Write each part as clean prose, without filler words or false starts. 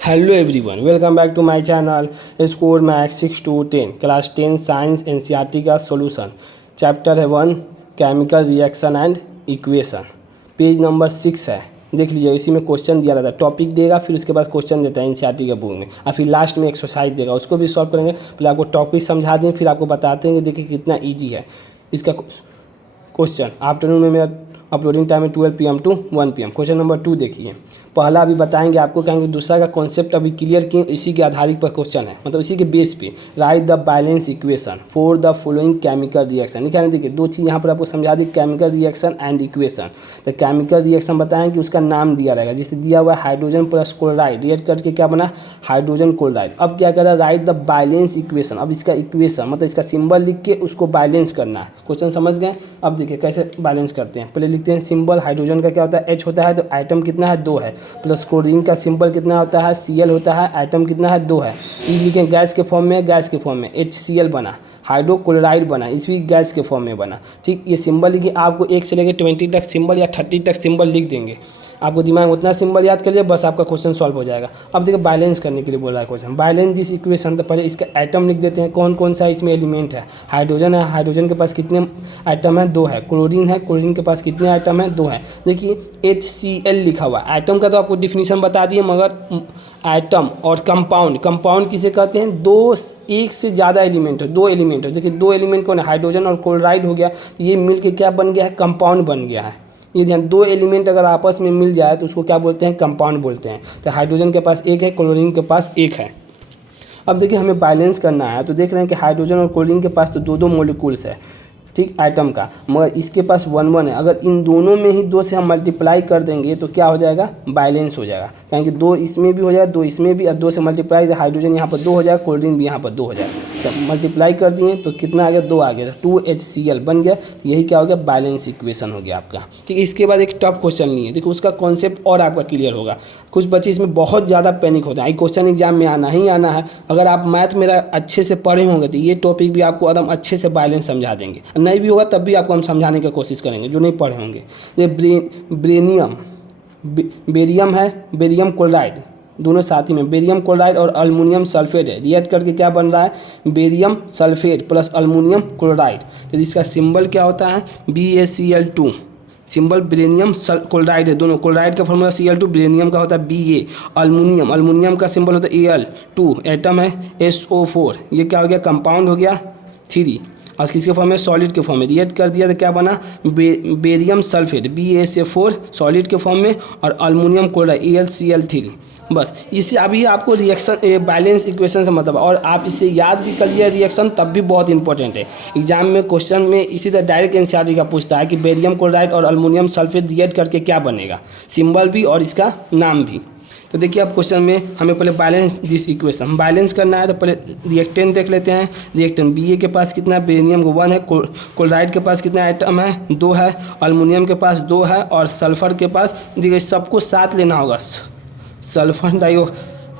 Hello everyone, welcome back to my channel Score Max 6 to 10 Class 10 Science NCERT का solution chapter है 1 chemical reaction and equation page number 6 है। देख लीजिए, इसी में क्वेश्चन दिया रहता है, टॉपिक देगा फिर उसके बाद क्वेश्चन देता है एनसीईआरटी के बुक में और फिर लास्ट में एक्सरसाइज देगा, उसको भी सॉल्व करेंगे। पहले आपको टॉपिक समझा दें फिर आपको बताते हैं कि देखिए कितना ईजी है इसका क्वेश्चन। आफ्टरनून में मेरा अपलोडिंग टाइम है 12 PM to 1 PM। Question number 2 देखिए, पहला अभी बताएंगे आपको, कहेंगे दूसरा का कॉन्सेप्ट अभी क्लियर किए, इसी के आधारित पर क्वेश्चन है, मतलब इसी के बेस पे। Right the balance equation for the following chemical reaction. क्या नहीं, देखिए दो चीज़ यहाँ पर आपको समझा दी, केमिकल रिएक्शन एंड इक्वेशन। तो केमिकल रिएक्शन बताएं कि उसका नाम दिया रहेगा, जिससे दिया हुआ है हाइड्रोजन प्लस क्लोराइड रिएक्ट करके क्या बना, हाइड्रोजन क्लोराइड। अब क्या करा, राइट द बैलेंस इक्वेशन। अब इसका इक्वेशन मतलब इसका सिंबल लिख के उसको बैलेंस करना है। क्वेश्चन समझ गए? अब देखिए कैसे बैलेंस करते हैं। पहले लिखते हैं सिंबल, हाइड्रोजन का क्या होता है, H होता है, तो आइटम कितना है, 2 है, प्लस क्लोरीन का सिंबल कितना होता है, Cl होता है, आइटम कितना है, 2 है। इस लिखें गैस के फॉर्म में, गैस के फॉर्म में HCl बना, हाइड्रोक्लोराइड बना, इस भी गैस के फॉर्म में बना। ठीक, ये सिंबल लिखिए, आपको 1 से लेकर 20 तक सिंबल या 30 तक सिंबल लिख देंगे। आपको दिमाग में उतना सिंबल याद करिए, बस आपका क्वेश्चन सॉल्व हो जाएगा। अब देखिए बैलेंस करने के लिए बोला है क्वेश्चन, बैलेंस दिस इक्वेशन। तो पहले इसका आइटम लिख देते हैं, कौन कौन सा इसमें एलिमेंट है। हाइड्रोजन है, हाइड्रोजन के पास कितने आइटम है, 2 है। क्लोरीन है, क्लोरीन के पास कितने आइटम है, 2 है। देखिए HCl लिखा हुआ है, आइटम का तो आपको डिफिनीशन बता दिए, मगर आइटम और कंपाउंड, कंपाउंड किसे कहते हैं, दो एक से ज़्यादा एलिमेंट हो, 2 एलिमेंट हो। देखिए 2 एलिमेंट कौन है, हाइड्रोजन और क्लोराइड हो गया, ये मिल के क्या बन गया है, कंपाउंड बन गया है। ये ध्यान, 2 एलिमेंट अगर आपस में मिल जाए तो उसको क्या बोलते हैं, कंपाउंड बोलते हैं। तो हाइड्रोजन के पास 1 है, क्लोरीन के पास 1 है। अब देखिए हमें बैलेंस करना है, तो देख रहे हैं कि हाइड्रोजन और क्लोरीन के पास तो 2 मॉलिक्यूल्स है, ठीक, आइटम का, मगर इसके पास 1 है। अगर इन दोनों में ही 2 से हम मल्टीप्लाई कर देंगे तो क्या हो जाएगा, बैलेंस हो जाएगा। क्योंकि 2 इसमें भी हो जाएगा, 2 इसमें भी, और 2 से मल्टीप्लाई तो हाइड्रोजन यहाँ पर 2 हो जाएगा, क्लोरीन भी यहाँ पर 2 हो जाएगा। तो मल्टीप्लाई कर दिए तो कितना आ गया, 2 आ गया, तो 2HCl बन गया। तो यही क्या हो गया, बैलेंस इक्वेशन हो गया आपका। ठीक, इसके बाद एक टफ क्वेश्चन नहीं है, देखो उसका कॉन्सेप्ट और आपका क्लियर होगा। कुछ बच्चे इसमें बहुत ज़्यादा पैनिक होते हैं, ये क्वेश्चन एग्जाम में आना ही आना है। अगर आप मैथ मेरा अच्छे से पढ़े होंगे तो ये टॉपिक भी आपको एकदम अच्छे से बैलेंस समझा देंगे, नहीं भी होगा तब भी आपको हम समझाने की कोशिश करेंगे जो नहीं पढ़े होंगे। ये ब्रेनियम, बेरियम है, बेरियम क्लोराइड, दोनों साथ ही में, बेरियम क्लोराइड और अल्मुनियम सल्फेट है, रिएक्ट करके क्या बन रहा है, barium sulphate plus aluminium chloride. तो इसका सिंबल क्या होता है, BaCl2। सिंबल ब्रेनियम क्लोराइड है, दोनों क्लोराइड का फॉर्मूला Cl2, ब्रेनियम का होता है Ba। अल्मुनियम, अल्मुनियम का सिंबल होता है Al2, एटम है SO4। ये क्या हो गया, कंपाउंड हो गया 3, और किसके फॉर्म में, सॉलिड के फॉर्म में। रिएक्ट कर दिया तो क्या बना, बेरियम सल्फेट BaSO4 सॉलिड के फॉर्म में, और अल्मुनियम क्लोराइड AlCl3। बस इससे अभी आपको रिएक्शन बैलेंस इक्वेशन से मतलब, और आप इसे याद भी कर लिया रिएक्शन तब भी बहुत इंपॉर्टेंट है। एग्जाम में क्वेश्चन में इसी तरह डायरेक्ट एनसीईआरटी का पूछता है कि बेरियम क्लोराइड और अल्मुनियम सल्फेट रिएक्ट करके क्या बनेगा, सिंबल भी और इसका नाम भी। तो देखिए अब क्वेश्चन में हमें पहले बैलेंस दिस इक्वेशन बैलेंस करना है, तो पहले रिएक्टेंट देख लेते हैं। रिएक्टेंट Ba के पास कितना है, बेरियम को 1 है, क्लोराइड के पास कितना आइटम है, 2 है, अल्मुनियम के पास 2 है, और सल्फर के पास, देखिए सबको साथ लेना होगा। सल्फर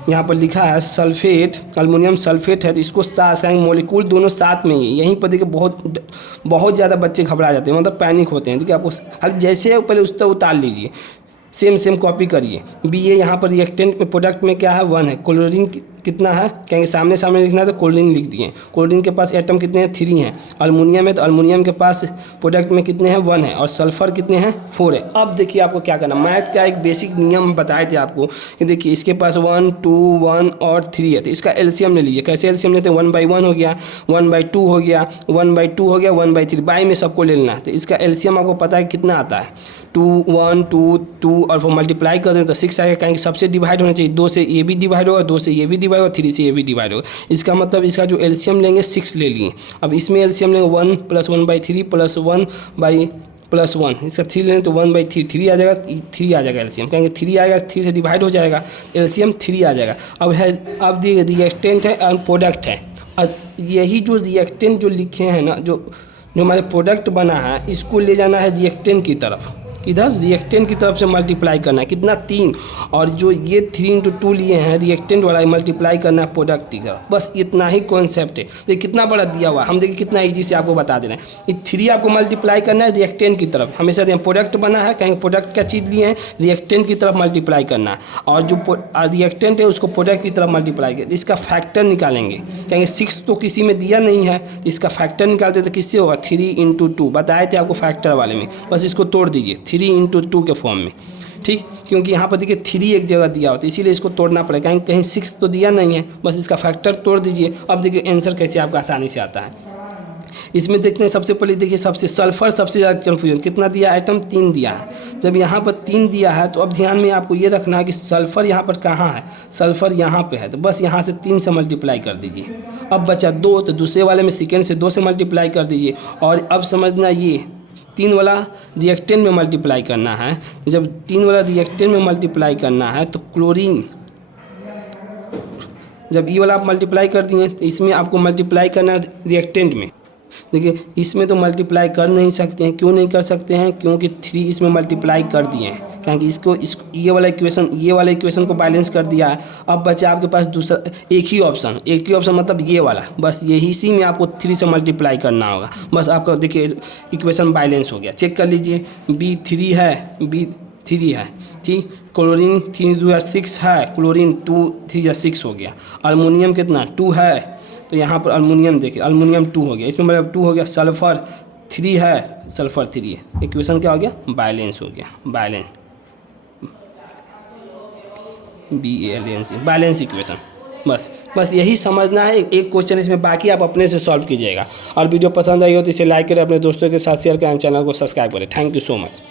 यहाँ पर लिखा है सल्फेट, अल्मुनियम सल्फेट है, तो इसको साथ, मॉलिक्यूल दोनों साथ में ही। यहीं पर देखिए बहुत ज़्यादा बच्चे घबरा जाते हैं, मतलब पैनिक होते हैं। देखिए आपको जैसे पहले उस तरह उतार लीजिए, सेम कॉपी करिए। Ba यहाँ पर रिएक्टेंट में प्रोडक्ट में क्या है, 1 है। क्लोरीन कितना है, कहेंगे सामने लिखना है तो क्लोरीन लिख दिए। क्लोरीन के पास एटम कितने हैं, 3 हैं। अल्मुनियम है तो अल्मुनियम के पास प्रोडक्ट में कितने हैं, 1 है, और सल्फर कितने हैं, 4 है। अब देखिए आपको क्या करना, मैथ का एक बेसिक नियम बताए थे आपको कि देखिए इसके पास 1 2 1 और 3 है, तो इसका एलसीएम ले लीजिए। कैसे एलसीएम लेते हैं, 1/1 हो गया, 1/2 हो गया, 1/2 हो गया, 1/3, बाई में सबको ले लेना है। तो इसका एलसीएम आपको पता है कितना आता है, 2 1 2 2, और वो मल्टीप्लाई कर दें तो 6 आएगा। कहेंगे सबसे डिवाइड होना चाहिए, 2 से ये भी डिवाइड होगा, 2 से ये भी डिवाइड होगा, 3 से ये भी डिवाइड होगा। इसका मतलब इसका जो एलसीएम लेंगे 6 ले लिए। अब इसमें एलसीएम लेंगे 1 + 1/3 + 1/+1, इसका 3 लेंगे तो 1/3, 3 आ जाएगा, 3 आ जाएगा एलसीएम। कहेंगे 3 आएगा, 3 से डिवाइड हो जाएगा, एलसीएम 3 आ जाएगा। अब रिएक्टेंट है और प्रोडक्ट है, और यही जो रिएक्टेंट जो लिखे हैं ना, जो हमारे प्रोडक्ट बना है, इसको ले जाना है रिएक्टेंट की तरफ। इधर रिएक्टेंट की तरफ से मल्टीप्लाई करना है, कितना 3, और जो ये 3 × 2 लिए हैं रिएक्टेंट वाला मल्टीप्लाई करना है प्रोडक्ट की तरफ। बस इतना ही कॉन्सेप्ट है। तो कितना बड़ा दिया हुआ, हम देखिए कितना ईजी से आपको बता दे रहे हैं। ये 3 आपको मल्टीप्लाई करना है रिएक्टेंट की तरफ, हमेशा प्रोडक्ट बना है, कहीं प्रोडक्ट क्या चीज़ लिए हैं, रिएक्टेंट की तरफ मल्टीप्लाई करना है, और जो रिएक्टेंट है उसको प्रोडक्ट की तरफ मल्टीप्लाई कर, इसका फैक्टर निकालेंगे, कहेंगे 6 तो किसी में दिया नहीं है, इसका फैक्टर निकालते तो किससे होगा, 3 × 2 बताए थे आपको फैक्टर वाले में। बस इसको तोड़ दीजिए 3 × 2 के फॉर्म में, ठीक, क्योंकि यहाँ पर देखिए 3 एक जगह दिया होता है, इसीलिए इसको तोड़ना पड़ेगा, कहीं 6 तो दिया नहीं है, बस इसका फैक्टर तोड़ दीजिए। अब देखिए आंसर कैसे आपका आसानी से आता है। इसमें देखते हैं, सबसे पहले देखिए सबसे सल्फर सबसे ज़्यादा कन्फ्यूजन, कितना दिया आइटम 3 दिया है। जब यहाँ पर 3 दिया है तो अब ध्यान में आपको ये रखना है कि सल्फर यहाँ पर कहाँ है, सल्फर यहाँ पे है, तो बस यहाँ से 3 से मल्टीप्लाई कर दीजिए। अब बचा 2, तो दूसरे वाले में सेकेंड से 2 से मल्टीप्लाई कर दीजिए। और अब समझना ये 3 वाला रिएक्टेंट में मल्टीप्लाई करना है, तो जब 3 वाला रिएक्टेंट में मल्टीप्लाई करना है तो क्लोरीन, जब ये वाला आप मल्टीप्लाई कर दिए तो इसमें आपको मल्टीप्लाई करना है रिएक्टेंट में। देखिए इसमें तो मल्टीप्लाई कर नहीं सकते हैं, क्यों नहीं कर सकते हैं, क्योंकि 3 इसमें मल्टीप्लाई कर दिए हैं, क्योंकि ये वाला इक्वेशन को बैलेंस कर दिया है। अब बचा आपके पास दूसरा एक ही ऑप्शन मतलब ये वाला, बस यही इसी में आपको 3 से मल्टीप्लाई करना होगा। बस आपका देखिए इक्वेशन बैलेंस हो गया, चेक कर लीजिए। B3 है, ठीक, क्लोरीन 3 × 2 = 6 है, क्लोरीन 2 3 × 6 हो गया। अल्मोनियम कितना 2 है, तो यहाँ पर अल्मोनियम देखिए, अल्मोनियम 2 हो गया, इसमें मतलब 2 हो गया। सल्फर 3 है, सल्फर 3 है, इक्वेशन क्या हो गया, बैलेंस हो गया, बैलेंस बैलेंस इक्वेशन। बस यही समझना है, एक क्वेश्चन इसमें, बाकी आप अपने से सॉल्व कीजिएगा। और वीडियो पसंद आई हो तो इसे लाइक करें, अपने दोस्तों के साथ शेयर करें, चैनल को सब्सक्राइब करें। Thank you so much.